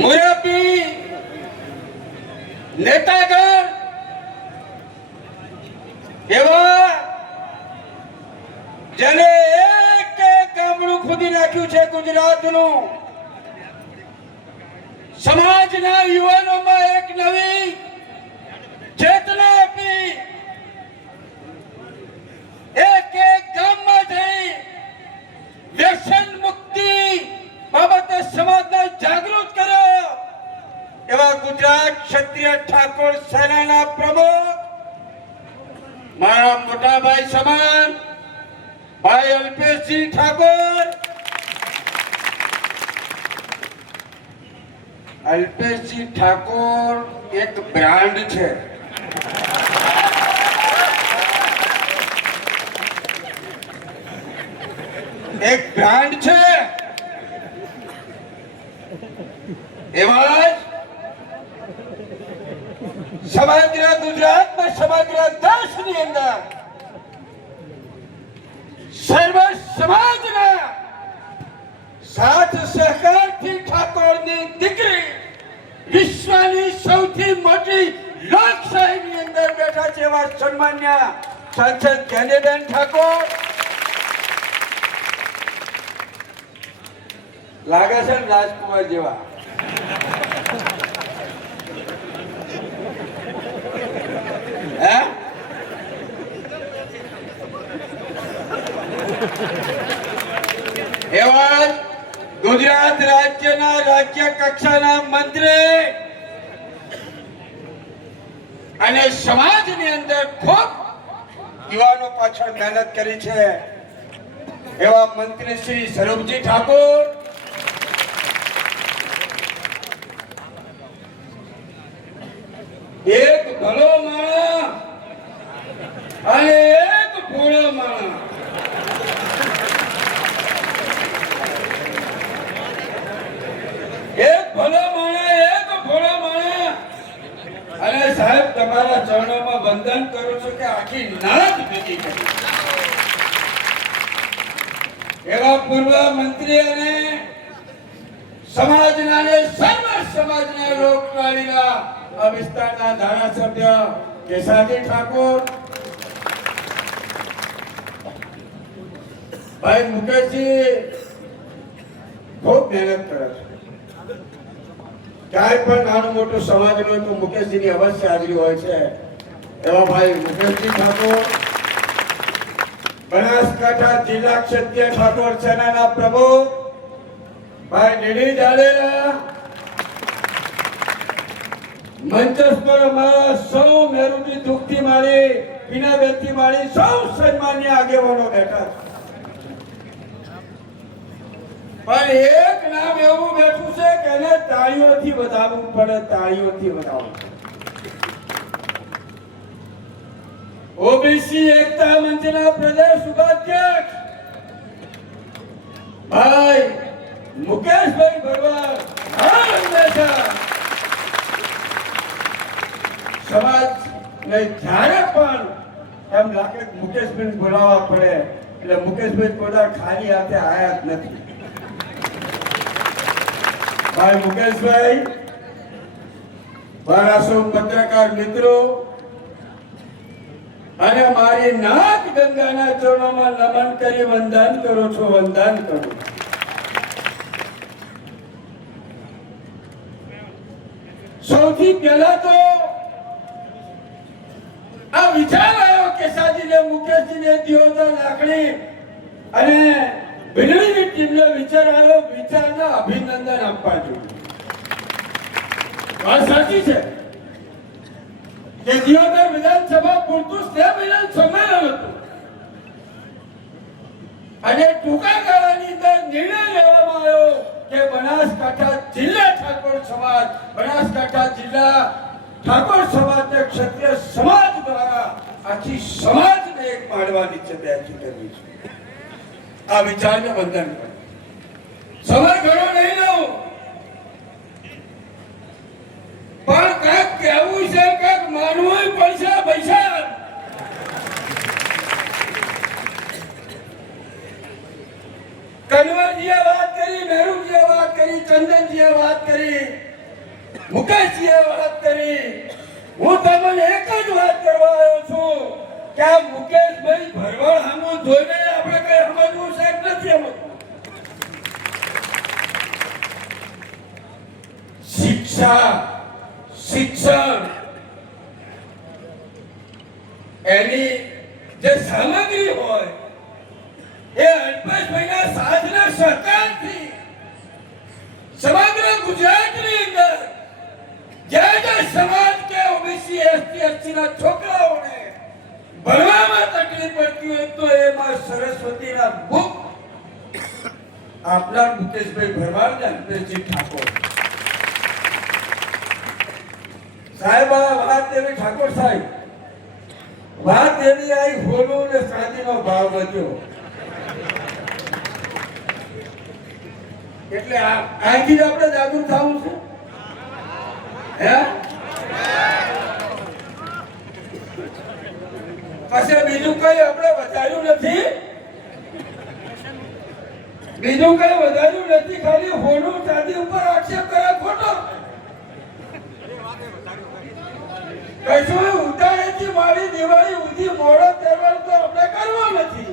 મુરબ્બી નેતાગણ એવા જેને એક ગામડું ખોદી નાખ્યું છે ગુજરાતનું, સમાજના યુવાનોમાં એક નવી ચેતના આપી એક ગામમાં જઈ વ્યસન મુક્તિ બાબતે સમાજને જાગૃત કર્યો એવા ગુજરાત ક્ષત્રિય ઠાકોર સેનાના પ્રમુખ મારા મોટા ભાઈ સમાન ભાઈ અલ્પેશજી ઠાકોર. અલ્પેશજી ઠાકોર એક બ્રાન્ડ છે. એક બ્રાન્ડ છે. એવા સમગ્ર ગુજરાતમાં સમગ્ર દેશની અંદર સર્વ સમાજના સાથ સહકારથી ઠાકોરની દીકરી વિશ્વની સૌથી મોટી લોકશાહીની અંદર બેઠા છે એવા સન્માન્ય સાંસદ જ્ઞાનીબેન ઠાકોર. લાગે છે ને રાજકુમાર જેવા. એવા ગુજરાત રાજ્યના રાજ્ય કક્ષાના મંત્રી અને સમાજની અંદર ખૂબ યુવાનો પાછળ મહેનત કરી છે એવા મંત્રી શ્રી સ્વરૂપજી ઠાકોર. એક ભલો માણસ અને એક ભોળો માણસ. એક ભલો માણસ એક ભોળો માણસ. અને સાહેબ તમારા ચરણોમાં વંદન કરું છું કે આખી નાત ભેગી કરી એવા પૂર્વ મંત્રી અને સમાજના ને સર્વ સમાજના લોકલાડીના આ વિસ્તારના ધારાસભ્ય કેસાજી ઠાકોર. ભાઈ મુકેશજી ખૂબ મહેનત કરે છે. ક્યાંય પણ નાનું મોટું સમાજ હોય તો મુકેશજીની અવશ્ય હાજરી હોય છે એવા ભાઈ મુકેશજી ઠાકોર. બનાસકાંઠા જિલ્લા ક્ષત્રિય ઠાકોર સેનાના પ્રમુખ ભાઈ ડીડી જાડેજા. મંચસ પર અમારા સૌ મેરુજી દુઃખથી મારી પીનાબેનથી મારી સૌ સન્માન્ય આગેવાનો બેઠા છે. પણ એક નામ એવું બેઠું છે કે એને તાળીઓથી વધાવવું પડે. તાળીઓથી વધાવવું. ઓબીસી એકતા મંચના પ્રદેશ ઉપાધ્યક્ષ ભાઈ મુકેશભાઈ ભરવાડ. હંમેશા સમાજ ને જ્યારે પણ એમ લાગે મુકેશભાઈ બોલાવવા પડે એટલે મુકેશભાઈ પોતા ખાલી હાથે આયા જ નથી. ભાઈ મુકેશભાઈ, મારા સૌ પત્રકાર મિત્રો અને મારી નાક ગંગાના ચરણોમાં નમન કરી વંદન કરું છું. વંદન કરું. સૌથી પહેલા તો આ વિચાર આવ્યો કેસાજીને મુકેશજીને દિયોદર લાકડી અને ભીલડીની ટીમને વિચાર આવ્યો. વિચારના અભિનંદન આપવા જોઈએ. વાત સાચી છે કે દિયોદર વિધાનસભા પૂરતું સ્નેહમિલન સંમેલન હતું અને ટૂંકા ગાળાની અંદર નિર્ણય લેવામાં આવ્યો કે બનાસકાંઠા જિલ્લા ઠાકોર સમાજ, બનાસકાંઠા જિલ્લા ઠાકોર સમાજને ક્ષત્રિય સમાજ દ્વારા આખી સમાજને એક પાડવા નીચે બેઠી કરવી છે. આ વિચારને વંદન કરે. સમય ઘણો નહીં લઉં પણ કાંઈક કહેવું છે, કાંઈક માનવું પડશે. પૈસા કન્વરજીએ વાત કરી, મહેરુજીએ વાત કરી, ચંદનજીએ વાત કરી, મુકેશજીએ વાત કરી, હું તમને એક જ વાત કરવા આવ્યો છું કે આ મુકેશભાઈ ભરવાડ સામું જોઈને આપણે કઈ સમજવું છે કે નથી સમજવું? શિક્ષા, શિક્ષણ, એની જે સામગ્રી હોય એ અલ્પેશભાઈના સાથના સહકારથી સમગ્ર ગુજરાતની અંદર જે સમાજ કે ઓબીસી એસટી ના છોકરાઓને ભણવામાં તકલીફ પડતી હોય તો એમાં સરસ્વતીના બુક આપણા મુકેશભાઈ ભરવાડ ને અલ્પેશજી ઠાકોર સાહેબ, આ વાત એવી ઠાકોર સાહેબ, વાત એવી આવી હોલું ને ચાંદીનો ભાવ વધ્યો એટલે અહીંથી આપણે જાગૃત થવું છે. હે પછી બીજું કઈ આપણે વધાર્યું નથી, બીજું કઈ વધાર્યું નથી, ખાલી હોલું ચાંદી ઉપર આક્ષેપ કરે ખોટો. કશું ઉતારેથી મારી દિવાળી ઉધી મોડો તહેવાર તો આપણે કરવો નથી.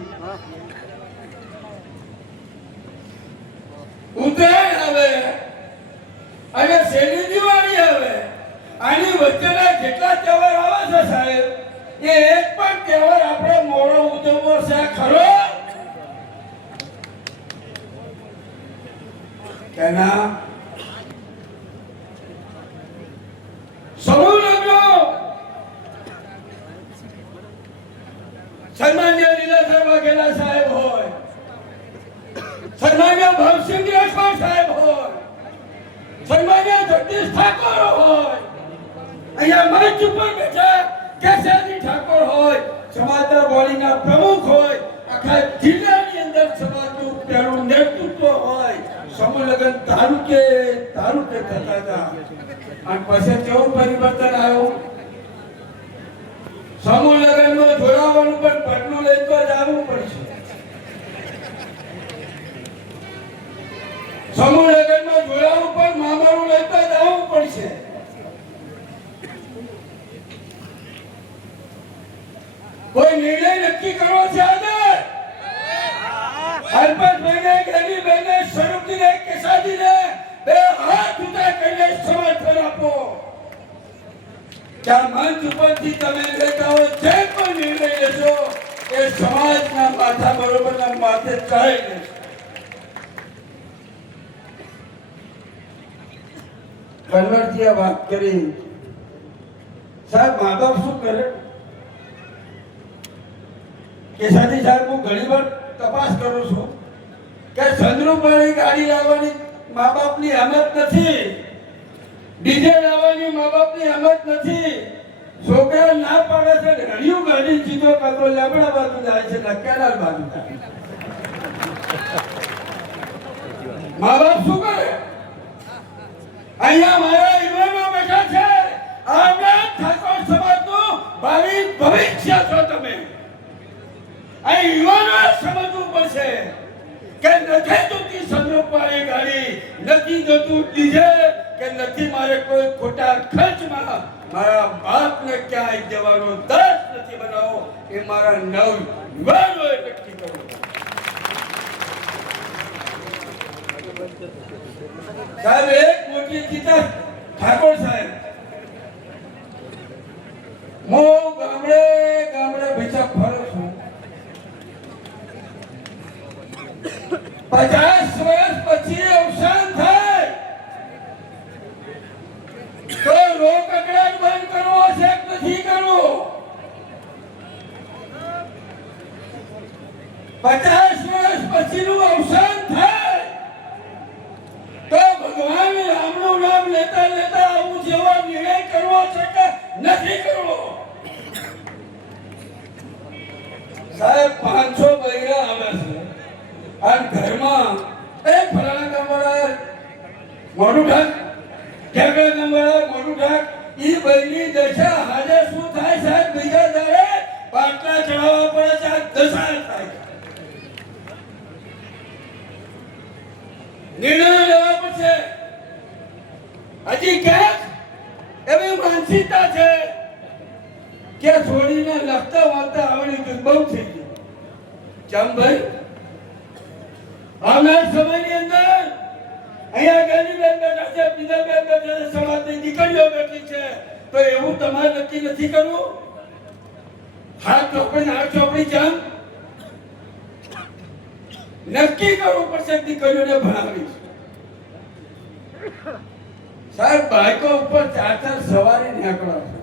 ઉત્તરાયણ આવે અને શેરી દિવાળી આવે, આની વચ્ચેના જેટલા તહેવાર આવે છે સાહેબ, એ એક પણ તહેવાર આપણે મોડો ઉજવવો છે ખરો? તેના સમૂહ લગ્નો સન્માન્ય લીલાધર વાઘેલા સાહેબ હોય, સન્માન્ય ભવસિંહ રાઠોડ સાહેબ હોય, સન્માન્ય જગદીશ ઠાકોર હોય, અહીંયા મંચ ઉપર બેઠા કેશવજી ઠાકોર હોય, સમાજના બોડીના પ્રમુખ હોય, આખા જિલ્લાની અંદર સમાજનું પહેલું નેતૃત્વ હોય, સમૂહ લગ્ન તાલુકે થતા હતા. અને પછી કેવું પરિવર્તન આવ્યું? સમૂહ લગ્નમાં જોડાવાનું પણ પટલું લઈ તો જ આવવું પડશે. સમૂહ લગ્નમાં જોડાવું પણ મામાનું લઈ તો જ આવવું પડશે. કોઈ નિર્ણય નક્કી કરવો છે આજે? અલ્પેશભાઈને, ગેનીબેનને, સ્વરૂપજીને, કેશાજીને બે હાથ ઊંચા કરીને સમર્થન આપો. ત્યાં મંચ ઉપરથી તમે લેતા હો જે પણ નિર્ણય લેશો એ સમાજના માથા બરોબરના માથે ચડાઈ લેશો. કન્વરજીએ વાત કરી, સાહેબ મા બાપ શું કરે? કેશાજી સાહેબ, હું ઘણી વાર તપાસ કરું છું કે ચંદ્રુભાઈ ગાડી લાવવાની મા બાપની હિંમત નથી, ડીજે લાવવાની મા બાપની હિંમત નથી. છોકરા ના પાડે છે, ઘડિયું ગાડી સીધો કાતો લેબડા બાજુ જાય છે, કેનાલ બાજુ જાય. મા બાપ શું કરે? અહીંયા મારા યુવાનો બેઠા છે, આપણા ઠાકોર સમાજનું ભાવિ ભવિષ્ય છો તમે. અહીં યુવાનો સમજવું પડશે કે નથી જોતી સંદ્રોપવાળી ગાડી, નથી જોતું ડીજે, કે નથી મારે કોઈ ખોટા ખર્ચમાં મારા બાપને ક્યાંય જવાનો દસ નથી બનાવો. એ મારા નવ યુવાનોએ નક્કી કરવું. સાહેબ એક મોટી ચિંતા ઠાકોર સાહેબ, હું ગામડે ભેચા ફરું છું. 50 વર્ષ પછી અવસાન થાય તો રોગ કકડાટ બંધ કરવો છે કે નથી કરવો? 50 વર્ષ પછીનું અવસાન થાય તો ભગવાન રામનું નામ લેતા લેતા આવું જેવો નિર્ણય કરવો છે કે નથી કરવો? સાહેબ 500 બૈરા આવે છે અને ઘરમાં એ ફલાણા ગામવાળા મોઢું ઢાક, ઢેકડા ગામવાળા મોઢું ઢાક, ઈ બૈરી દશા હાજર શું થાય સાહેબ? બીજા દાડે પાટલા ચડાવવા પડે છે, દશા થાય. નિર્ણય લેવા પડશે. હજી ક્યાંક એવી માનસિકતા છે કે છોડીને લખતા વાંચતા આવડી બહુ થઈ ગયું. કેમ ભાઈ? આવનાર સમયની અંદર અહીંયા ગેનીબેન બેઠા છે, બીજા બેન બેઠા છે, સમાજની દીકરીઓ બેઠી છે, તો એવું તમારે નક્કી નથી કરવું? હાથ ચોપડી જેમ નક્કી કરવું પડશે દીકરીઓને ભણાવી. સાહેબ, બાઈકો ઉપર 4-4 સવારી નીકળો છે.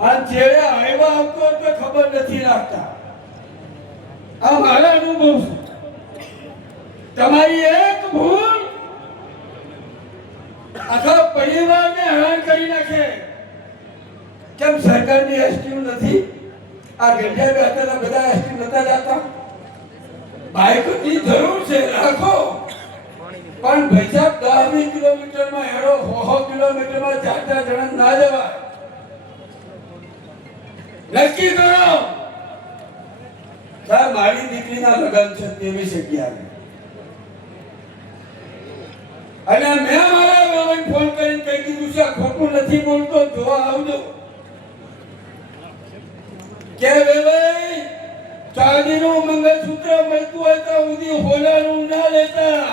આ જેડે આવ્યા આવતો તો ખબર નથી રાખતા. આ મારા અનુભવ છે. તમારી એક ભૂલ આખા પરિવારને હેરાન કરી નાખે. કેમ સરકારની એસટી નથી? આ ગંઢિયા બેઠેલા બધા એસટી નતા જતા? બાઇકની જરૂર છે, રાખો, પણ ભાઈ સાહેબ 10-20 કિલોમીટરમાં હેરો, 100 કિલોમીટરમાં 4-4 જણા ના જવાય. નક્કી કરો. સાહેબ, મારી દીકરીના લગ્ન છે 23 જગ્યાએ, અને મેં મારા બાબાને ફોન કરીને કહી દીધું છે, ખોટું નથી બોલતો, જોવા આવજો. કે ભાઈ, ચાંદીનું મંગળસૂત્ર મળતું હોય તો ઉધી હોલાનું ના લેતા.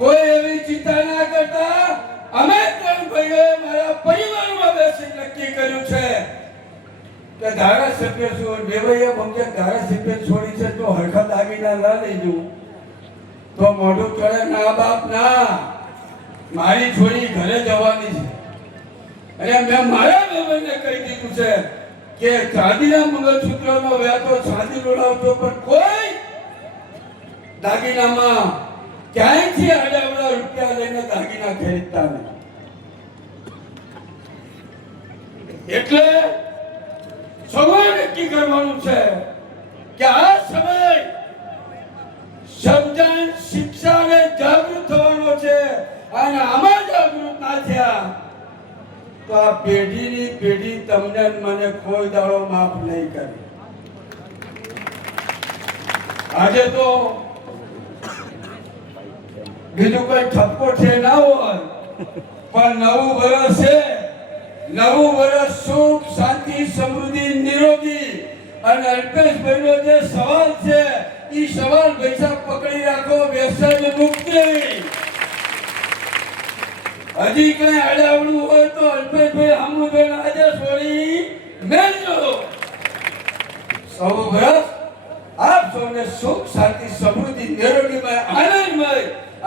કોઈ એવી ચિંતા ના કરતા. અમે 3 ભાઈઓએ મારા પરિવારમાં બેસી નક્કી કર્યું છે કે ધારાસભ્ય છું. બેભાઈએ મને ધારાસભ્ય છોડી છે તો હરખત દાગીના ના લેજો, તો મોઢું કરે ના બાપ ના, મારી છોડી ઘરે જવાની છે. અને મેં મારા બેભાઈને કહી દીધું છે કે ચાંદીના મંગળસૂત્રનો વ્યાતો ચાંદી લોડાવતો, પણ કોઈ દાગીનામાં ક્યાંયથી આડાવડા રૂપિયા લઈને દાગીના ખરીદતા નહીં. એટલે સમય નક્કી કરવાનું છે કે આ સમય સમજણ, શિક્ષા અને જાગૃત થવાનો છે. અને આમાં જાગૃત ના થયા તો આ પેઢીની પેઢી તમને મને કોઈ દાડો માફ નહીં કરે. આજે તો બીજું કોઈ ઠપકો છે ના હોય, પણ નવું વર્ષ છે. નવું વર્ષ સુખ, શાંતિ, સમૃદ્ધિ, નિરોગી. અને અલ્પેશભાઈનો જે સવાલ છે એ સવાલ પૈસા પકડી રાખો, વ્યસન મુક્તિ. હજી કઈ આડાવડું હોય તો અલ્પેશભાઈ આમુદન આજે છોડી મેળજો. સૌ વર્ષ આપ સૌને સુખ, શાંતિ, સમૃદ્ધિ, નિરોગીમય, આનંદમય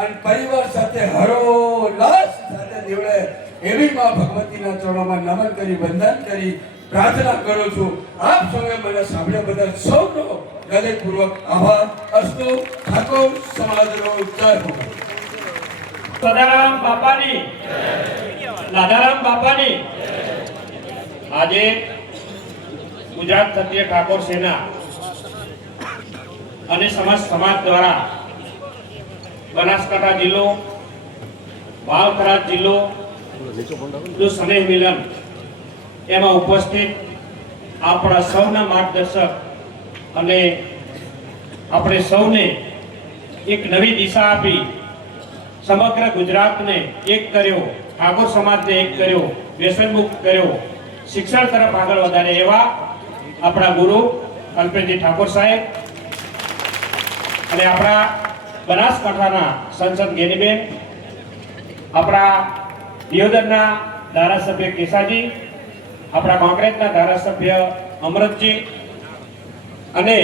અને પરિવાર સાથે હરોલ્લાસ સાથે નીવડે એવી માં ભગવતીના ચરણોમાં નમન કરી, વંદન કરી, પ્રાર્થના કરું છું. આપ સૌએ મને સાંભળ્યા બદલ સૌનો હૃદયપૂર્વક આભાર. અસ્તુ. ઠાકોર સમાજનો જય હો. સદારામ બાપાની, લાધારામ બાપાની. આજે ગુજરાત ક્ષત્રિય ઠાકોર સેના અને સમાજ દ્વારા બનાસકાંઠા જિલ્લો, વાવથરા જિલ્લો જો સ્નેહ મિલન એમાં ઉપસ્થિત આપણા સૌના માર્ગદર્શક અને આપણે સૌને એક નવી દિશા આપી સમગ્ર ગુજરાતને એક કર્યો, ઠાકોર સમાજને એક કર્યો, વ્યસનમુક્ત કર્યો, શિક્ષણ તરફ આગળ વધારે એવા આપણા ગુરુ અલ્પેશજી ઠાકોર સાહેબ અને આપણા બનાસકાંઠાના સંસદ ગેનીબેન, આપણા દિયોદરના ધારાસભ્ય કેસાજી, આપણા કોંગ્રેસના ધારાસભ્ય અમરતજી અને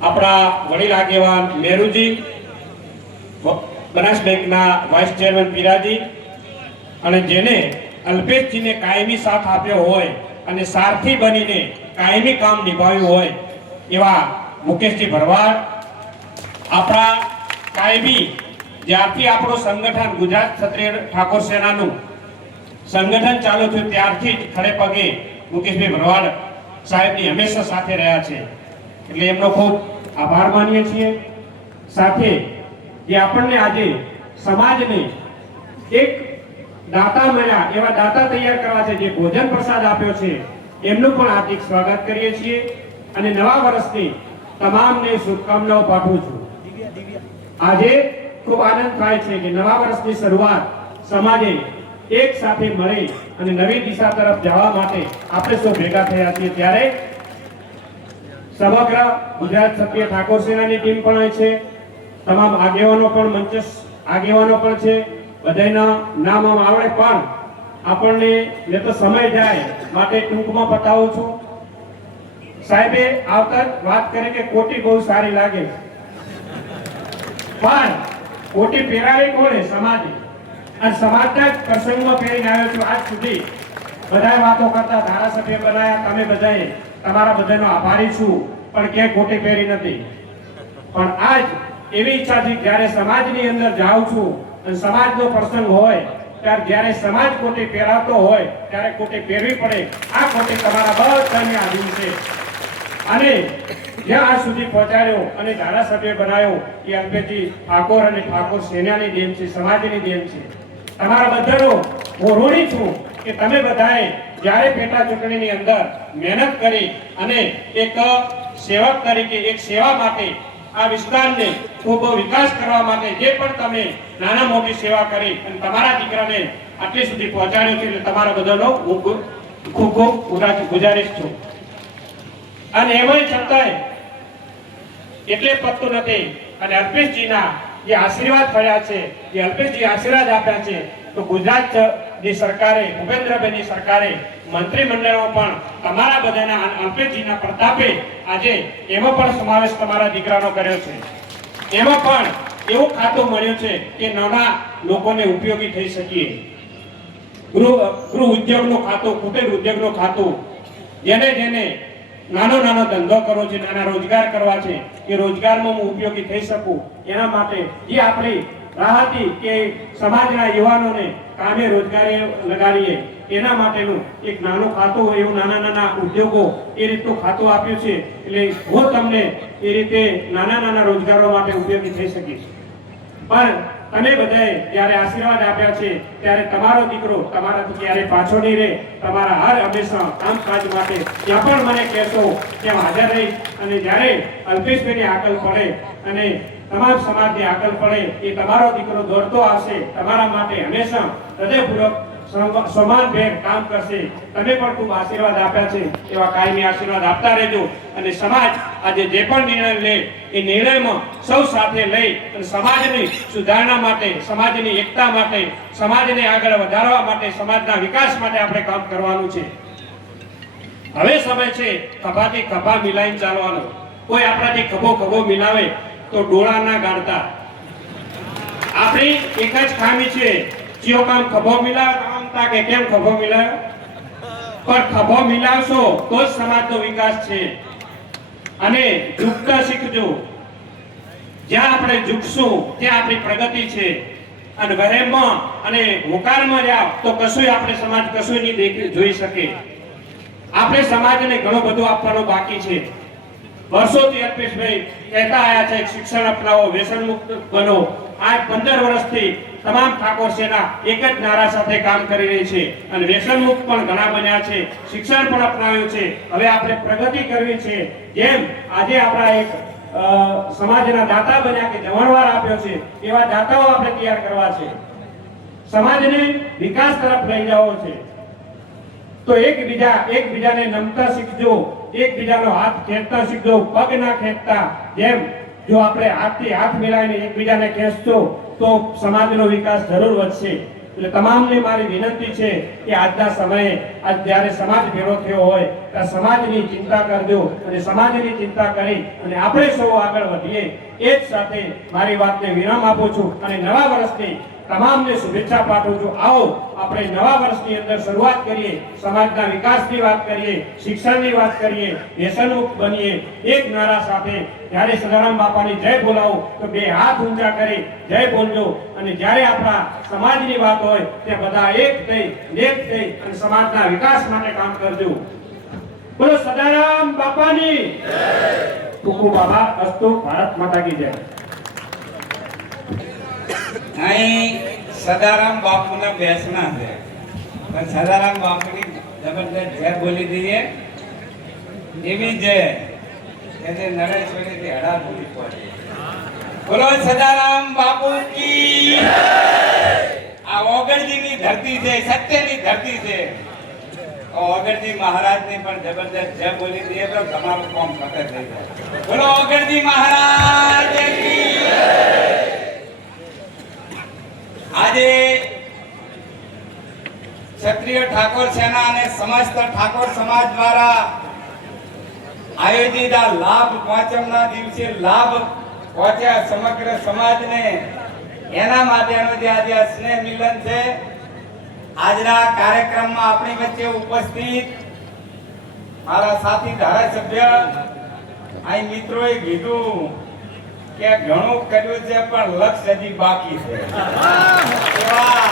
આપણા વડીલ આગેવાન મેરુજી, બનાસ બેંકના વાઇસ ચેરમેન પીરાજી, અને જેને અલ્પેશજીને કાયમી સાથ આપ્યો હોય અને સારથી બનીને કાયમી કામ નિભાવ્યું હોય એવા મુકેશજી ભરવાડ, આપણા કાયમી જ્યારથી આપણું સંગઠન ગુજરાત ક્ષત્રિય ઠાકોર સેનાનું સંગઠન ચાલુ થયું ત્યારથી જ ખડે પગે મુકેશભાઈ ભરવાડ સાહેબની હંમેશા સાથે રહ્યા છે, એટલે એમનો ખૂબ આભાર માનીએ છીએ. સાથે જે આપણને આજે સમાજને એક દાતા મળ્યા એવા દાતા તૈયાર કરવા છે, જે ભોજન પ્રસાદ આપ્યો છે, એમનું પણ હાર્દિક સ્વાગત કરીએ છીએ. અને નવા વર્ષની તમામને શુભકામનાઓ પાઠવું છું. આજે ખૂબ આનંદ થાય છે કે નવા વર્ષની શરૂઆત સમાજે એક સાથે મળી અને નવી દિશા તરફ જવા માટે આપણે સૌ ભેગા થયા છીએ. ત્યારે સમગ્ર ગુજરાત ક્ષત્રિય ઠાકોર સેનાની ટીમ પણ અહીં છે, તમામ આગેવાનો પણ આગેવાનો પણ છે. બધાના નામ આવડે પણ આપણને ને તો સમય જાય માટે ટૂંકમાં બતાવું છું. સાહેબે આવતા વાત કરી કે કોટી બહુ સારી લાગે, પણ કોટી પહેરાવી કોણે? સમાજે. અને સમાજના જ પ્રસંગમાં પહેરીને આવ્યો છું. આજ સુધી બધાએ વાતો કરતા ધારાસભ્ય બનાયા, તમે બધાએ, તમારા બધાનો આભારી છું, પણ ક્યાંય કોટી પહેરી નથી. પણ આજ એવી ઈચ્છા છે જ્યારે સમાજની અંદર જાઉં છું અને સમાજનો પ્રસંગ હોય ત્યારે જ્યારે સમાજ કોટી પહેરાવતો હોય ત્યારે કોટી પહેરવી પડે. આ કોટી તમારા બધાની આધીન છે અને જ્યાં આજ સુધી પહોંચાડ્યો અને ધારાસભ્ય બનાવ્યો એ અલ્પેશજી ઠાકોર અને ઠાકોર સેનાની દેન છે, સમાજની દેન છે. તમારા બધાનો હું ઋણી છું કે તમે બધાએ જ્યારે પેટા ચૂંટણીની અંદર મહેનત કરી અને એક સેવક તરીકે એક સેવા માટે આ વિસ્તારને ખૂબ વિકાસ કરવા માટે જે પણ તમે નાના મોટી સેવા કરી અને તમારા દીકરાને આટલી સુધી પહોંચાડ્યો છે, એટલે તમારા બધાનો હું ખૂબ ખૂબ ગુજારીશ છું. અને એમાંય છતાંય એટલે પતતું નથી અને અલ્પેશજીના જે આશીર્વાદ થયા છે, જે અલ્પેશજી આશીર્વાદ આપ્યા છે, તો ગુજરાતની સરકારે, ભૂપેન્દ્રભાઈની સરકારે મંત્રીમંડળમાં પણ તમારા બધાના અલ્પેશજીના પ્રતાપે આજે એમાં પણ સમાવેશ તમારા દીકરાનો કર્યો છે. એમાં પણ એવું ખાતું મળ્યું છે કે નાના લોકોને ઉપયોગી થઈ શકીએ. ગૃહ ઉદ્યોગનું ખાતું, કુટીર ઉદ્યોગનું ખાતું, જેને નાનો ધંધો કરવો છે, નાના રોજગાર કરવા છે, એ રોજગારમાં હું ઉપયોગી થઈ શકું એના માટે જે આપણી રાહ હતી કે સમાજના યુવાનોને કામે રોજગારી લગાડીએ એના માટેનું એક નાનું ખાતું હોય એવું નાના ઉદ્યોગો એ રીતનું ખાતું આપ્યું છે. એટલે હું તમને એ રીતે નાના રોજગારો માટે ઉપયોગી થઈ શકીશ. પણ તમે બધાએ જ્યારે આશીર્વાદ આપ્યા છે ત્યારે તમારો દીકરો તમારાથી ક્યારે પાછો નહીં રહે. તમારા હર હંમેશા કામકાજ માટે જ્યાં પણ મને કહેશો ત્યાં હાજર રહી અને જ્યારે અલ્પેશભાઈની આકલ પડે અને તમામ સમાજની આકલ પડે એ તમારો દીકરો દોડતો આવશે તમારા માટે હંમેશા હૃદયપૂર્વક સમાનભેર કામ કરશે. તમે પણ ખૂબ આશીર્વાદ આપ્યા છે એવા કાયમી આશીર્વાદ આપતા રહેજો. અને સમાજ આજે જે પણ નિર્ણય લે એ નિર્ણયમાં સૌ સાથે લઈ અને સમાજની સુધારણા માટે, સમાજની એકતા માટે, સમાજને આગળ વધારવા માટે, સમાજના વિકાસ માટે આપણે કામ કરવાનું છે. હવે સમય છે ખભાથી ખભા મિલાઈને ચાલવાનો. કોઈ આપણાથી ખભો મિલાવે તો ડોળા ના ગાળતા. આપણી એક જ ખામી છે, જીઓ કામ ખભો મિલાવતા કે કેમ ખભો મિલાવ્યો? પણ ખભો મિલાવશો તો જ સમાજનો વિકાસ છે. અને ઝૂકતા શીખજો. જ્યાં આપણે ઝૂકશું ત્યાં આપણી પ્રગતિ છે. અને વહેમમાં અને હોકારમાં જાવ તો કશું આપણે સમાજ કશું નહીં જોઈ શકે. આપણે સમાજને ઘણું બધું આપવાનું બાકી છે. વર્ષોથી અલ્પેશભાઈ કહેતા આવ્યા છે શિક્ષણ અપનાવો, વ્યસન મુક્ત બનો. આજ 15 વર્ષથી તમામ ઠાકોર સેના એક જ નારા સાથે કામ કરી રહી છે અને વ્યસન મુક્ત પણ ઘણા બન્યા છે, શિક્ષણ પણ અપનાવ્યું છે. હવે આપણે પ્રગતિ કરવી છે. જેમ આજે આપણા એક સમાજના દાતા બન્યા કે જમણવાર આપ્યો છે, એવા દાતાઓ આપણે તૈયાર કરવા છે. સમાજને વિકાસ તરફ લઈ જવો છે. તો એકબીજાને નમતા શીખજો, એકબીજાનો હાથ ખેંચતા શીખજો, પગ ના ખેંચતા. જેમ જો આપણે હાથથી હાથ મિલાવીને એકબીજાને ખેંચશો તો સમાજનો વિકાસ જરૂર વધશે. એટલે તમામને મારી વિનંતી છે કે આજના સમયે આજ જ્યારે સમાજ ભેગો થયો હોય ત્યારે સમાજની ચિંતા કરજો અને સમાજની ચિંતા કરી અને આપણે સૌ આગળ વધીએ. એ જ સાથે મારી વાતને વિરામ આપું છું અને નવા વર્ષની તમામને શુભેચ્છા પાઠવું છું. આવો આપણે નવા વર્ષની અંદર શરૂઆત કરીએ, સમાજના વિકાસની વાત કરીએ, શિક્ષણની વાત કરીએ, વ્યસન મુક્ત બનીએ. એક નારા સાથે જ્યારે સદારામ બાપાની જય બોલાવો તો બે હાથ ઊંચા કરી જય બોલજો. અને જ્યારે આપણા સમાજની વાત હોય તે બધા એક થઈ અને સમાજના વિકાસ માટે કામ કરજો. બોલો સદારામ બાપાની જય. ટૂંકું બાબા અસ્તુ. ભારત માતા કી જય. અહીં સદારામ બાપુના બેસના છે પણ સદારામ બાપુની જબરદસ્ત જય બોલી દઈએ એવી જય એને નરેશ્વરીથી હડા પૂરી પહોંચે. બોલો સદારામ બાપુ કી જય. આ ઓગણજીની ધરતી છે, સત્યની ધરતી છે. ઓગણજી મહારાજની પણ જબરદસ્ત જય બોલી દઈએ તો તમારું કામ ફતેહ થઈ જાય. બોલો ઓગણજી મહારાજ કી જય. આજે ક્ષત્રિય ઠાકોર સેના અને સમસ્ત ઠાકોર સમાજ દ્વારા આયોજિત આ લાભ પાંચમના દિવસે લાભ પહોંચ્યા સમગ્ર સમાજને, એના માટેનું જે આજે આ સ્નેહ મિલન છે. આજના કાર્યક્રમમાં આપણી વચ્ચે ઉપસ્થિત મારા સાથી ધારાસભ્ય અહીં મિત્રોએ કીધું કે ઘણું કર્યું છે પણ લક્ષ્ય હજી બાકી છે. એવા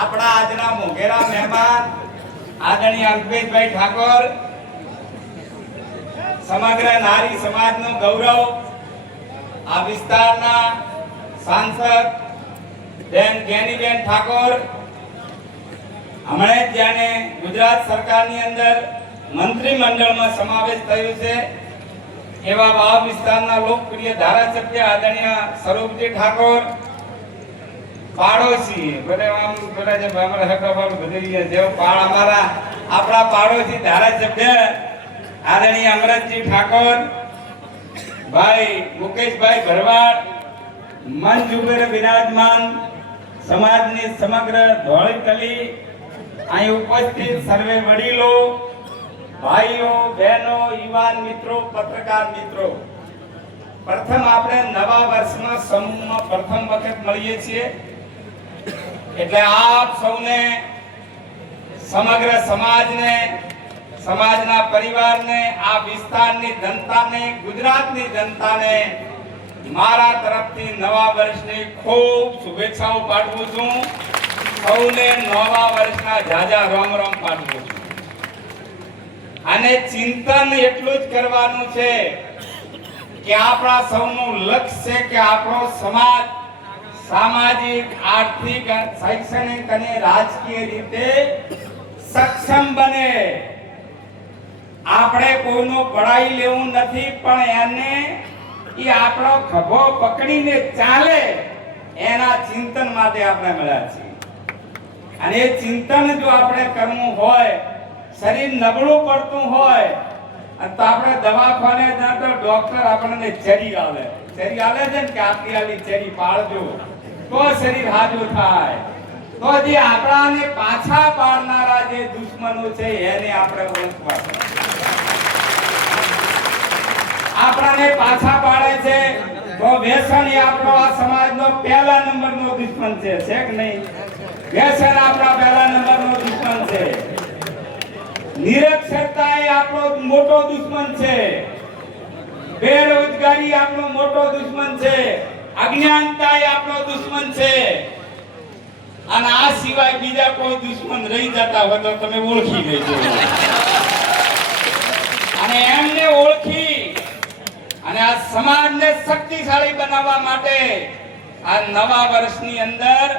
આપણા આજના મોઘેરા મહેમાન આદરણીય અલ્પેશભાઈ ઠાકોર, સમગ્ર નારી સમાજનું ગૌરવ, આ વિસ્તારના સાંસદ બેન જ્ઞાનીબેન ઠાકોર, હમણાં જ જાણે ગુજરાત સરકારની અંદર મંત્રીમંડળમાં સમાવેશ થયો છે એવા વાવ વિસ્તારના લોકપ્રિય ધારાસભ્ય આદરણીય સ્વરૂપજી ઠાકોર, પાડોશી બધા જે અમારા હકવાળું બદલી જેવો અમારા આપણા પાડોશી ધારાસભ્ય આદરણીય અમરતજી ઠાકોર, ભાઈ મુકેશભાઈ ભરવાડ, મંચ ઉપર બિરાજમાન સમાજની સમગ્ર ધોળી તલી, અહીં ઉપસ્થિત સર્વે વડીલો, ભાઈઓ બહેનો, યુવાન મિત્રો, પત્રકાર મિત્રો, પ્રથમ આપણે નવા વર્ષમાં સમૂહમાં પ્રથમ વખત મળીએ છીએ એટલે આપ સૌને, સમગ્ર સમાજને, સમાજના પરિવારને, આ વિસ્તારની જનતાને, ગુજરાતની જનતાને મારા તરફથી નવા વર્ષની ખૂબ શુભેચ્છાઓ પાઠવું છું. સૌને નવા વર્ષના જાજા રામ રામ પાઠવું છું. અને ચિંતન એટલું જ કરવાનું છે કે આપણા સૌનું લક્ષ્ય છે કે આપણો સમાજ સામાજિક, આર્થિક, શૈક્ષણિક અને રાજકીય રીતે સક્ષમ બને. આપણે કોઈનું પડાઈ લેવું નથી, પણ એને એ આપણો ખભો પકડીને ચાલે એના ચિંતન માટે આપણે મળ્યા છીએ. અને એ ચિંતન જો આપણે કરવું હોય, શરીર નબળું પડતું હોય તો આપણે દવાખાને જાય તો ડોક્ટર આપણને ચરી આવે છે ને કે આટલી આટલી ચરી પાડજો તો શરીર હાજુ થાય. તો જે આપણાને પાછા પાડનારા જે દુશ્મનો છે એને આપણે ઓળખવા છે. આપણાને પાછા પાડે છે તો વ્યસન એ આપણો આ સમાજનો પહેલા નંબરનો દુશ્મન છે કે નહીં? વ્યસન આપણા પહેલા નંબરનો દુશ્મન છે. નિરક્ષરતા એ આપણો મોટો દુશ્મન છે. બેરોજગારી આપણો મોટો દુશ્મન છે. અજ્ઞાનતા એ આપણો દુશ્મન છે. અને આ સિવાય બીજા કોઈ દુશ્મન રહી જતા હોય તો તમે ઓળખી લેજો. અને એમને ઓળખી અને આ સમાજને શક્તિશાળી બનાવવા માટે આ નવા વર્ષની અંદર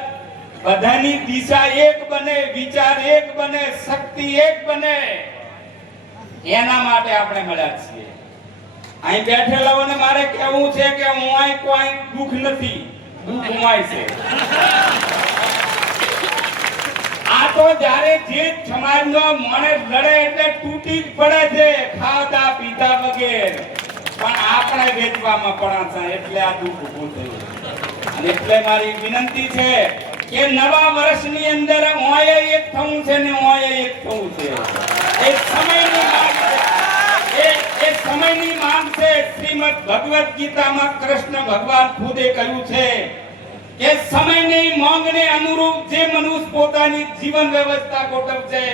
બધાની દિશા એક બને, વિચાર એક બને, શક્તિ એક બને, એના માટે આપણે મળ્યા છીએ. અહીં બેઠેલાઓને મારે કહેવું છે કે હું અહીં કોઈ દુઃખ નથી, દુઃખ ઉમાય છે. આ તો જ્યારે જે સમાજનો માણસ લડે એટલે તૂટી જ પડે છે, ખાધા પીધા વગેરે, પણ આપણે વેચવામાં પડા છે એટલે આ દુઃખ ઊભું થયું. અને એટલે મારી વિનંતી છે કે નવા વર્ષની અંદર ઓય એક થવું છે ને ઓય એક થવું છે. એક સમયની માંગ છે, એક સમયની માંગ છે. શ્રીમદ ભગવદ ગીતામાં કૃષ્ણ ભગવાન ખુદે કહ્યું છે કે સમયની માંગને અનુરૂપ જે મનુષ્ય પોતાની જીવન વ્યવસ્થા ગોઠવશે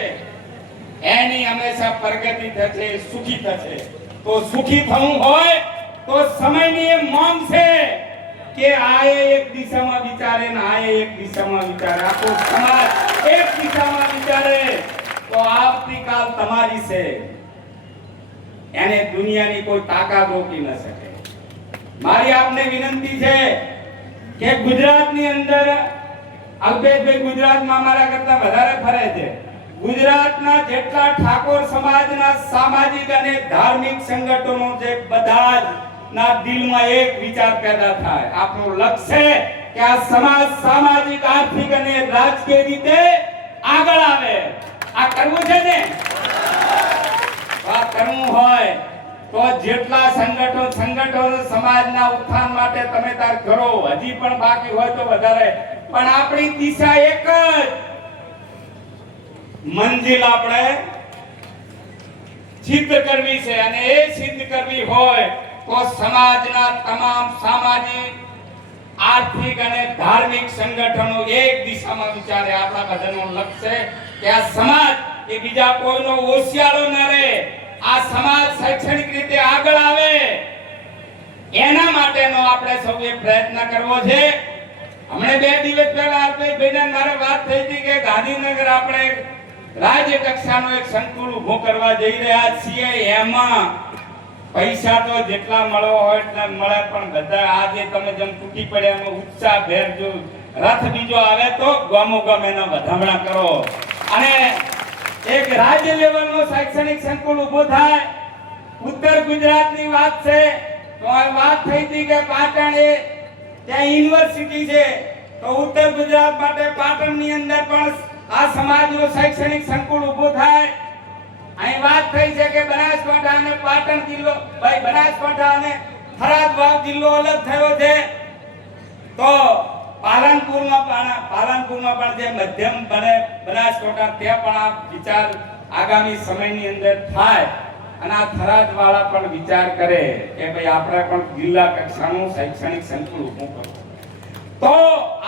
એની હંમેશા પ્રગતિ થશે, સુખી થશે. તો સુખી થવું હોય તો સમયની એ માંગ છે કે આએ એક દિશામાં વિચારે ને આએ એક દિશામાં વિચારે, આખો સમાજ એક દિશામાં વિચારે તો આવતીકાલ તમારી છે. એને દુનિયાની કોઈ તાકાત રોકી ન શકે. મારી આપને વિનંતી છે કે ગુજરાતની અંદર અલ્પેશભાઈ ગુજરાતમાં અમારા કરતા વધારે ફરે છે, ગુજરાતના જેટલા ઠાકોર સમાજના સામાજિક અને ધાર્મિક સંગઠનો છે બધા ના દિલમાં એક વિચાર પેદા થાય, આપણું લક્ષ્ય છે કે આ સમાજ સામાજિક, આર્થિક અને રાજકીય રીતે આગળ આવે. આ કરવું છે ને? આ કરવું હોય તો જેટલા સંગઠનો સમાજના ઉત્થાન માટે તમે તાર કરો, હજી પણ બાકી હોય તો વધારે, પણ આપણી દિશા એક જ, મંજિલ આપણે સિદ્ધ કરવી છે. અને એ સિદ્ધ કરવી હોય તો સમાજના તમામ સામાજિક, આર્થિક અને ધાર્મિક સંગઠનો એક દિશામાં વિચારે. આપણા બધાનું લક્ષ્ય છે કે આ સમાજ એ બીજા કોઈનો ઓશિયાળો ન રહે, આ સમાજ શૈક્ષણિક રીતે આગળ આવે, એના માટેનો આપણે સૌએ પ્રયત્ન કરવો છે. હમણાં 2 દિવસ પહેલા અલ્પેશભાઈને મારે વાત થઈ હતી કે ગાંધીનગર આપણે રાજ્ય કક્ષાનો એક સંકુલ ઊભો કરવા જઈ રહ્યા છીએ. એમાં પૈસા તો જેટલા મળવો હોય એટલા મળે, પણ બધા આજે તમે જેમ તૂટી પડ્યા એમાં ઉત્સાહ ભેર જો રથ બીજો આવે તો ગામો ગામ એના વધામણા કરો અને એક રાજ્ય લેવલનો શૈક્ષણિક સંકુલ ઊભો થાય. ઉત્તર ગુજરાતની વાત છે તો આ વાત થઈ હતી કે પાટણ એ ત્યાં યુનિવર્સિટી છે, તો ઉત્તર ગુજરાત માટે પાટણની અંદર પણ આ સમાજનો શૈક્ષણિક સંકુલ ઊભો થાય. અહીં વાત થઈ છે કે બનાસકાંઠા અને પાટણ જિલ્લો, ભાઈ બનાસકાંઠા અને થરાદ વાવ જિલ્લો અલગ થયો છે, તો પાલનપુરમાં પણ જે મધ્યમ બને બનાસકાંઠા ત્યાં પણ આ વિચાર આગામી સમયની અંદર થાય અને આ થરાદ વાળા પણ વિચાર કરે કે ભાઈ આપણે પણ જિલ્લા કક્ષાનું શૈક્ષણિક સંકુલ ઊભું કરવું, તો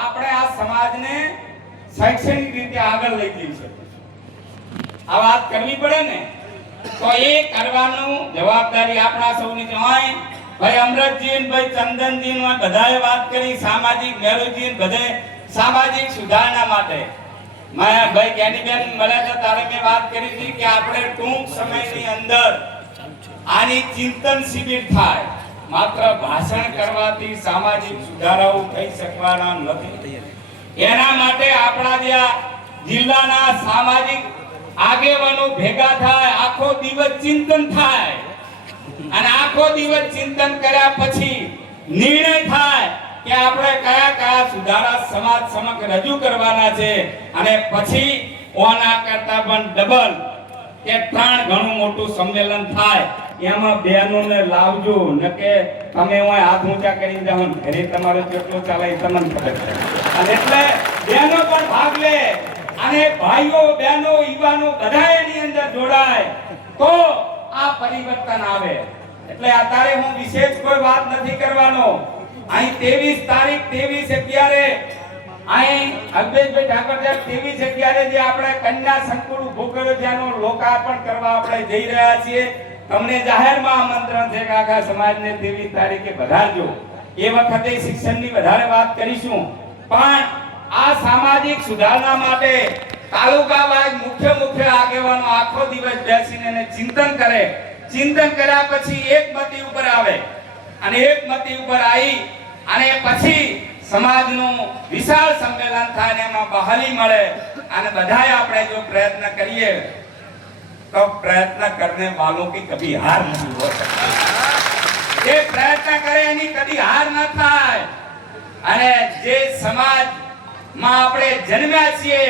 આપણે આ સમાજને શૈક્ષણિક રીતે આગળ લઈ જઈ શકીશું. આ વાત કરવી પડે ને, તો એ કરવાનું જવાબદારી આપણા સૌની છે. ભાઈ અમરતજી, ભાઈ ચંદનજી બધાએ વાત કરી સામાજિક, મેરુજી બધે સામાજિક સુધારણા માટે. મેં ભાઈ જ્ઞાનીબેન મળ્યા હતા ત્યારે મેં વાત કરી હતી કે આપણે ટૂંક સમયની અંદર આની ચિંતન શિબિર થાય. માત્ર ભાષણ કરવાથી સામાજિક સુધારાઓ થઈ શકવાના નથી. એના માટે આપણા જે જિલ્લાના સામાજિક આગેવાનો ભેગા થાય, આખો દિવસ ચિંતન થાય અને આખો દિવસ ચિંતન કર્યા પછી નિર્ણય થાય કે આપણે કયા કયા સુધારા સમાજ સમક્ષ રજૂ કરવાના છે. અને પછી ઓના કરતા પણ ડબલ કે 3 ગણું મોટું સંમેલન થાય. એમાં બહેનોને લાવજો, ન કે તમે હોય હાથ ઊંચા કરીને જાઓ ઘરે તમારો કેટલો ચાલે એ તમને ખબર છે. અને એટલે બહેનો પણ ભાગ લે અને ભાઈઓ, બહેનો, યુવાનો બધા એની અંદર જોડાય તો આ પરિવર્તન આવે. એટલે અત્યારે હું વિશેષ કોઈ વાત નથી કરવાનો. અહીં 23 તારીખ 23/11 અહીં અલ્પેશભાઈ ઠાકોર સાહેબ 23/11 જે આપણે કન્યા સંકુલ ઊભું કર્યો છે એનું લોકાર્પણ કરવા આપણે જઈ રહ્યા છીએ. તમને જાહેરમાં આમંત્રણ છે કે આખા સમાજને 23 તારીખે વધારજો. એ વખતે શિક્ષણની વધારે વાત કરીશું, પણ આ સામાજિક સુધારણા માટે તાલુકા વાઇઝ મુખ્ય આગેવાનો આખો દિવસ બેસીને ચિંતન કરે. ચિંતન કર્યા પછી એકમતી ઉપર આવે અને એકમતી ઉપર આવી અને પછી સમાજનું વિશાળ સંમેલન થાય ને એમાં બહાલી મળે. અને બધાએ આપણે જો પ્રયત્ન કરીએ तो प्रयत्न करने वालों की कभी हार नहीं हो सकती. જે પ્રયત્ન કરે એની કદી હાર ન થાય. અને જે સમાજમાં આપણે જન્મ્યા છીએ,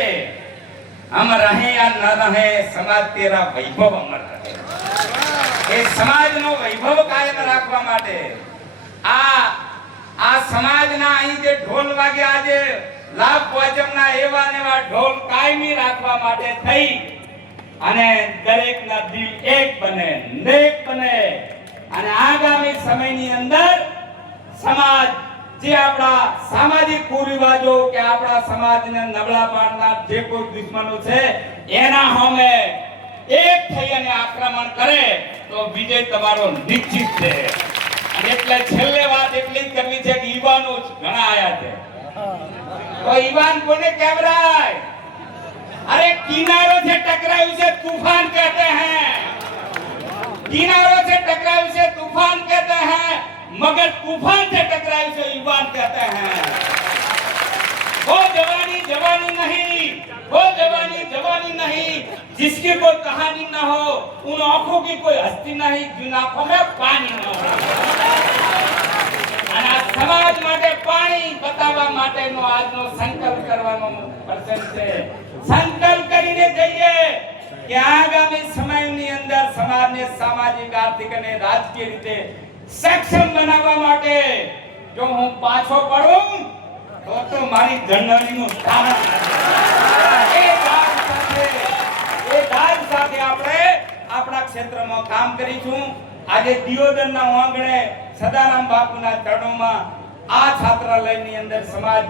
हम रहे या न रहे, समाज तेरा वैभव अमर रहे. એ સમાજનો વૈભવ કાયમ રાખવા માટે આ સમાજના અહીં જે ઢોલ વાગ્યા, આજે લાભ વાજમના એવા ઢોલ કાયમી રાખવા માટે થઈ અને દરેકના દિલ એક બને, નેક બને અને આગામી સમયની અંદર સમાજ જે આપણા સામાજિક કુરિવાજો કે આપણા સમાજને નબળા પાડનાર જે કોઈ દુશ્મનો છે એના સામે એક થઈ અને આક્રમણ કરે તો વિજય તમારો નિશ્ચિત છે. અને એટલે છેલ્લે વાત એટલી જ કરવી છે કે યુવાનો ઘણા આયા છે, તો યુવાન કોને કહેવાય? अरे किनारों से टकराई उसे तूफान कहते हैं, किनारों से टकराई उसे तूफान कहते हैं, मगर तूफान से टकराई उसे युवान कहते हैं. वो जवानी जवानी नहीं, वो जवानी जवानी नहीं, जिसकी कोई कहानी ना हो, उन आंखों की कोई हस्ती नहीं, जिन आंखों में पानी ना हो। અને આ સમાજ માટે પાણી બતાવવા માટેનો આજનો સંકલ્પ કરવાનો પ્રસંગ છે. સંકલ્પ કરીને જઈએ કે આગામી સમયની અંદર સમાજને સામાજિક, આર્થિક અને રાજકીય રીતે સક્ષમ બનાવવા માટે જો હું પાછો પડું તો મારી જનરીનું ધારણ એ દાદ સાથે આપણે આપણા ક્ષેત્રમાં કામ કરીશું. આજે દિયોદરના આંગણે સદારામ બાપુના ચરણોમાં આ છાત્રાલયની અંદર સમાજ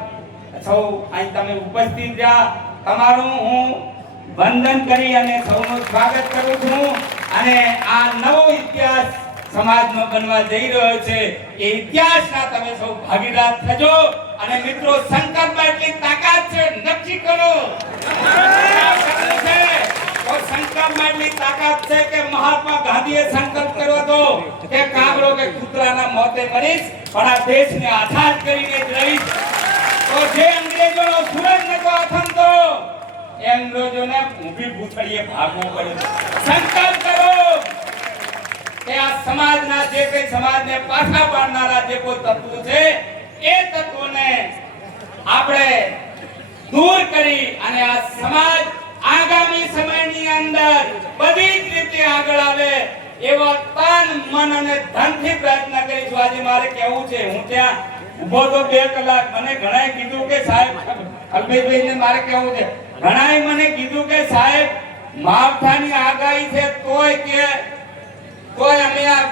સૌ અહીં તમે ઉપસ્થિત રહ્યા, તમારું હું વંદન કરી અને સૌનું સ્વાગત કરું છું. અને આ નવો ઇતિહાસ સમાજનો બનવા જઈ રહ્યો છે, એ ઇતિહાસના તમે સૌ ભાગીદાર થજો. અને મિત્રો, સંકલ્પમાં એટલી તાકાત છે, નક્કી કરો તો સંકલ્પમાં એટલી તાકાત છે કે મહાત્મા ગાંધીએ સંકલ્પ કર્યો હતો કે કાગડો કે કૂતરાના મોતે મરીશ પણ આ દેશને આઝાદ કરીને જ રહીશ. તો જે અંગ્રેજોનો સૂરજ નતો આથમતો એ અંગ્રેજોને ઊભી ભૂતળીએ ભાગવું પડ્યું. સંકલ્પ કરો કે આ સમાજના જે કઈ સમાજને પાછા પાડનારા જે કોઈ તત્વો છે એ તત્વોને આપણે દૂર કરી અને આ સમાજ આગામી સમયની અંદર બધી જ રીતે આગળ આવે એવો તન, મન અને ધનથી પ્રયત્ન કરીશું. આજે મારે કહેવું છે, હું ત્યાં ઊભો તો 2 કલાક, મને ઘણાએ કીધું કે સાહેબ, અલ્પેશભાઈને મારે કહેવું છે, ઘણાએ મને કીધું કે સાહેબ માવઠાની આગાહી છે તોય અમે આ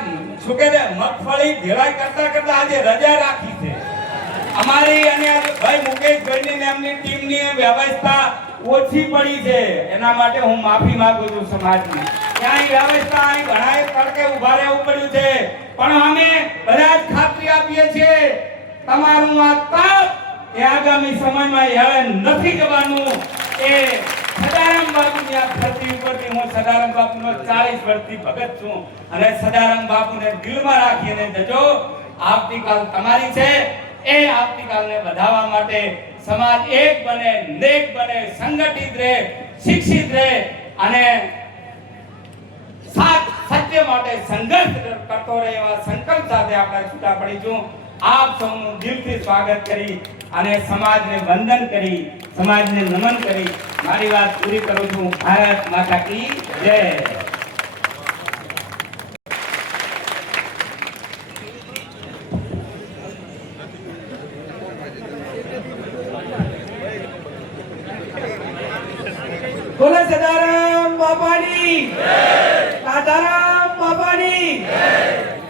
શું કે મગફળી ભેળા કરતા કરતા આજે રજા રાખી છે અમારી. અને ભાઈ મુકેશભાઈની ને એમની ટીમની વ્યવસ્થા ઓછી પડી છે, એના માટે હું માફી માંગુ છું સમાજની. ક્યાંય વ્યવસ્થા અહીં ઘણાએ તડકે ઉભા રહેવું પડ્યું છે, પણ અમે બધા જ ખાતરી આપીએ છીએ તમારું આ તપ એ આગામી સમયમાં હવે નથી જવાનું. એ સદારામ બાપુની આ ધરતી ઉપરથી હું સદારામ બાપુનો 40 વર્ષથી ભગત છું અને સદારામ બાપુને દિલમાં રાખીને જજો. આવતીકાલ તમારી છે, એ આવતીકાલને વધારવા માટે સમાજ એક બને, નેક બને, સંગઠિત રહે, શિક્ષિત રહે અને સત્ય માટે સંઘર્ષ કરતો રહે એવા સંકલ્પ સાથે આપણે છૂટા પડીશું. આપ સૌનું દિલથી સ્વાગત કરી અને સમાજને વંદન કરી, સમાજને નમન કરી મારી વાત પૂરી કરું છું. ભારત માતા કી જય. બોલો સદારામ બાપાની જય, સદારામ બાપાની જય,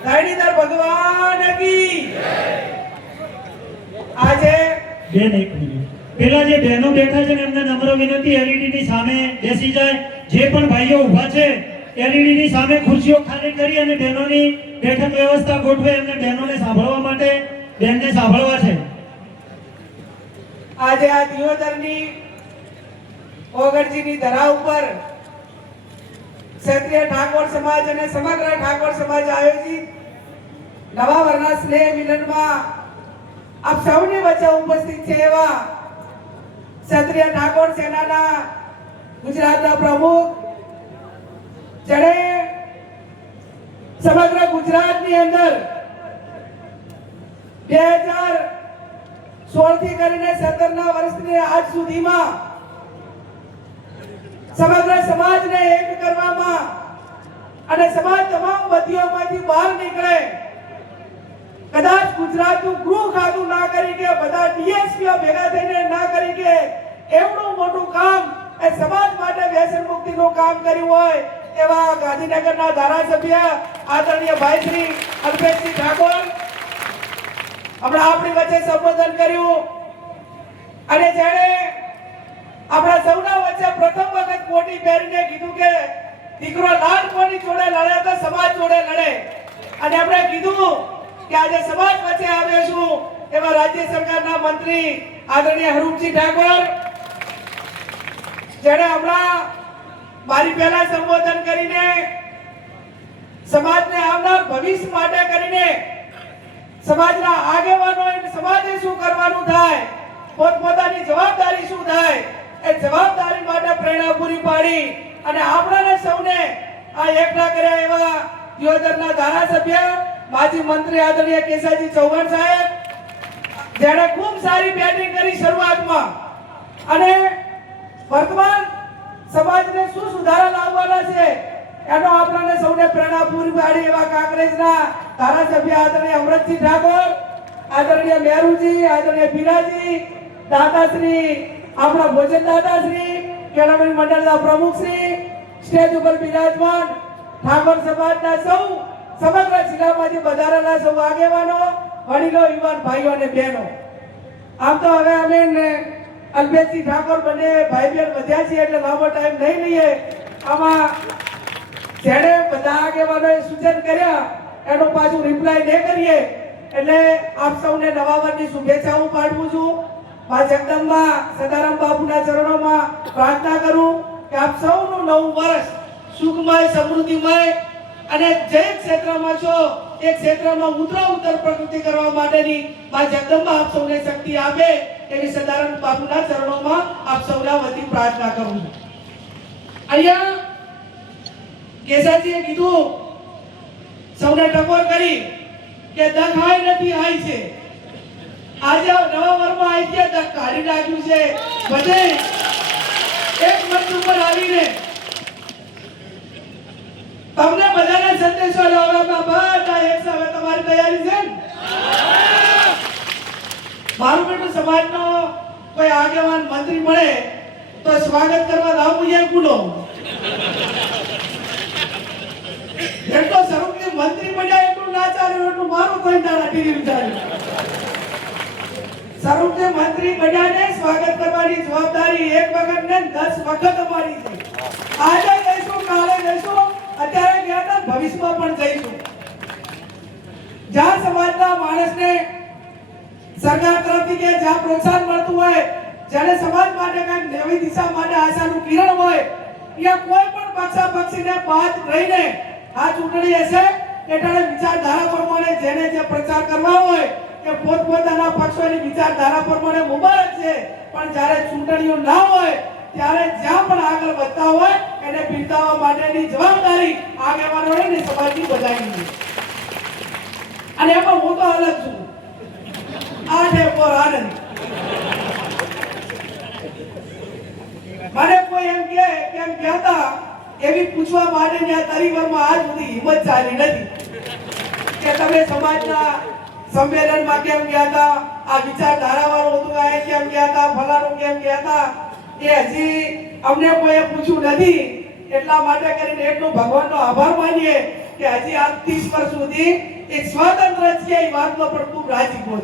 ધરણીધર ભગવાન કી જય. આજે બેન એક મિનિટ, પેલા જે બહેનો બેઠા છે ને એમને નમ્ર વિનંતી, એલઈડી ની સામે બેસી જાય. જે પણ ભાઈઓ ઊભા છે એલઈડી ની સામે ખુરશીઓ ખાલી કરી અને બહેનોની બેઠક વ્યવસ્થા ગોઠવે, એમને બહેનોને સાંભળવા માટે બેનને સાંભળવા છે. આજે આ દિયોદરની ઓગણજીની ધરા ઉપર ક્ષત્રિય ઠાકોર સમાજ અને સમગ્ર ઠાકોર સમાજ આયોજિત નવા વર્ષના સ્નેહ મિલનમાં આપ સૌની વચ્ચે ઉપસ્થિત છે એવા ક્ષત્રિય ઠાકોર સેનાના ગુજરાતના પ્રમુખ, જેણે સમગ્ર ગુજરાતની અંદર 2016 થી કરીને 17ના વર્ષની આજ સુધીમાં સમગ્ર સમાજને એક કરવામાં અને સમાજ તમામ બદીઓમાંથી બહાર નીકળે, કદાચ ગુજરાતનું ગૃહ ખાતું ના કરી કે બધા ડીએસપીઓ ભેગા થઈને ના કરી કે એવડું મોટું કામ એ સમાજ માટે વ્યસન મુક્તિનું કામ કર્યું હોય એવા ગાંધીનગરના ધારાસભ્ય આદરણીય ભાઈ શ્રી અલ્પેશજી ઠાકોર હમણાં આપણી વચ્ચે સંબોધન કર્યું અને જેણે આપણા સૌના વચ્ચે પ્રથમ વખત કોટી પહેરીને કીધું કે દીકરો લાલ કોની જોડે લડે તો સમાજ જોડે લડે. અને આપણે કીધું કે આજે સમાજ વચ્ચે આવ્યો છું એવા રાજ્ય સરકારના મંત્રી આદરણીય હરૂપજી ઠાકોર, જેણે હમણાં મારી પહેલા સંબોધન કરીને સમાજને આવનાર ભવિષ્ય માટે કરીને સમાજના આગેવાનો સમાજે શું કરવાનું થાય પોતપોતાની જવાબદારી શું થાય એ જવાબદારી માટે પ્રેરણા પૂરી પાડી અને આપણાને સૌને આ એકઠા કર્યા એવા દિયોદરના ધારાસભ્ય માજી મંત્રી આદરણીય કેસાજી ચૌહાણ સાહેબ, જેણે ખૂબ સારી બેટિંગ કરી શરૂઆતમાં અને વર્તમાન સમાજને શું સુધારા લાવવાના છે એનો આપણને સૌને પ્રેરણા પૂરી પાડી એવા કાંકરેજના ધારાસભ્ય આદરણીય અમરતજી ઠાકોર, આદરણીય મેરુજી, આદરણીય પીરાજી, દાદાશ્રી, આપણા ભોજન દાદાશ્રી, કેળવણી મંડળના પ્રમુખશ્રી, સ્ટેજ ઉપર બિરાજમાન ઠાકોર સમાજના સૌ સમગ્ર જિલ્લામાંથી વધારેલા સૌ આગેવાનો, વડીલો, યુવાન ભાઈઓ અને બહેનો, આમ તો હવે અમે અલ્પેશજી ઠાકોર બંને ભાઈ બહેન વધ્યા છીએ એટલે લાંબો ટાઈમ નહીં લઈએ. આમાં જેણે બધા આગેવાનોએ સૂચન કર્યા એનું પાછું રિપ્લાય ન કરીએ એટલે આપ સૌને નવા વર્ષની શુભેચ્છાઓ પાઠવું છું. મા જગદંબા સદારામ બાપુના ચરણોમાં પ્રાર્થના કરું કે આપ સૌનું નવું વર્ષ સુખમય, સમૃદ્ધિમય અને જે ક્ષેત્રમાં છો એ ક્ષેત્રમાં ઉત્તર પ્રગતિ કરવા માટેની મા જગદંબા આપ સૌને શક્તિ આપે એવી સદારામ બાપુના ચરણોમાં આપ સૌના વતી પ્રાર્થના કરું છું. અહીંયા કેસાજીએ કીધું, સૌને ટકોર કરી કે દખ હાય નથી હાય છે. આજે નવા વર્ષમાં આવી છે, દખ કાઢી નાખ્યું છે. બધે એક મંચ ઉપર આવીને તમને બધાને સંદેશો લાવવામાં બધા એક સાથે તમારી તૈયારી છે ને? મારું બેટું સમાજનો કોઈ આગેવાન મંત્રી મળે તો સ્વાગત કરવા લાવું એ ગુનો. એટલો સ્વરૂપની મંત્રી બન્યા એટલું ના ચાલ્યું એટલું મારું કોઈ તારા ટીવી ચાલ્યું. સ્વરૂપને મંત્રી બન્યાને સ્વાગત કરવાની જવાબદારી એક વખત ને 10 વખત અમારી છે. આજે જઈશું, કાલે જઈશું, અત્યારે ગયા હતા, ભવિષ્યમાં પણ જઈશું. જ્યાં સમાજના માણસને સરકાર તરફથી કે જ્યાં પ્રોત્સાહન મળતું હોય, જ્યારે સમાજ માટે કંઈક નવી દિશા માટે આશાનું કિરણ હોય, ત્યાં કોઈ પણ પક્ષાપક્ષીને બાદ રહીને આ ચૂંટણી હશે એટલે વિચારધારા પ્રમાણે જેને જે પ્રચાર કરવા હોય કે પોતપોતાના પક્ષોની વિચારધારા પ્રમાણે મુબારક છે, પણ જ્યારે ચૂંટણીઓ ના હોય ત્યારે જ્યાં પણ આગળ વધતા હોય એને પીરતાવવા માટેની જવાબદારી આગેવાનોને ને સમાજની બધાની છે. અને એમાં હું તો અલગ છું. આ છે પર આનંદ. મને કોઈ એમ કે કેમ કહેતા એવી પૂછવા માટેની આ તરીવરમાં આજ સુધી હિંમત ચાલી નથી કે તમે સમાજના સંમેલનમાં કેમ ગયા હતા, આ વિચારધારાવાળો હતું આ કેમ ગયા હતા, ફલાણું કેમ ગયા હતા, એ હજી અમને કોઈએ પૂછ્યું નથી. એટલા માટે કરીને એટલો ભગવાનનો આભાર માનીએ કે હજી આ 30 વર્ષ સુધી એક સ્વતંત્ર છે એ વાતનો પણ ખૂબ રાજી છું.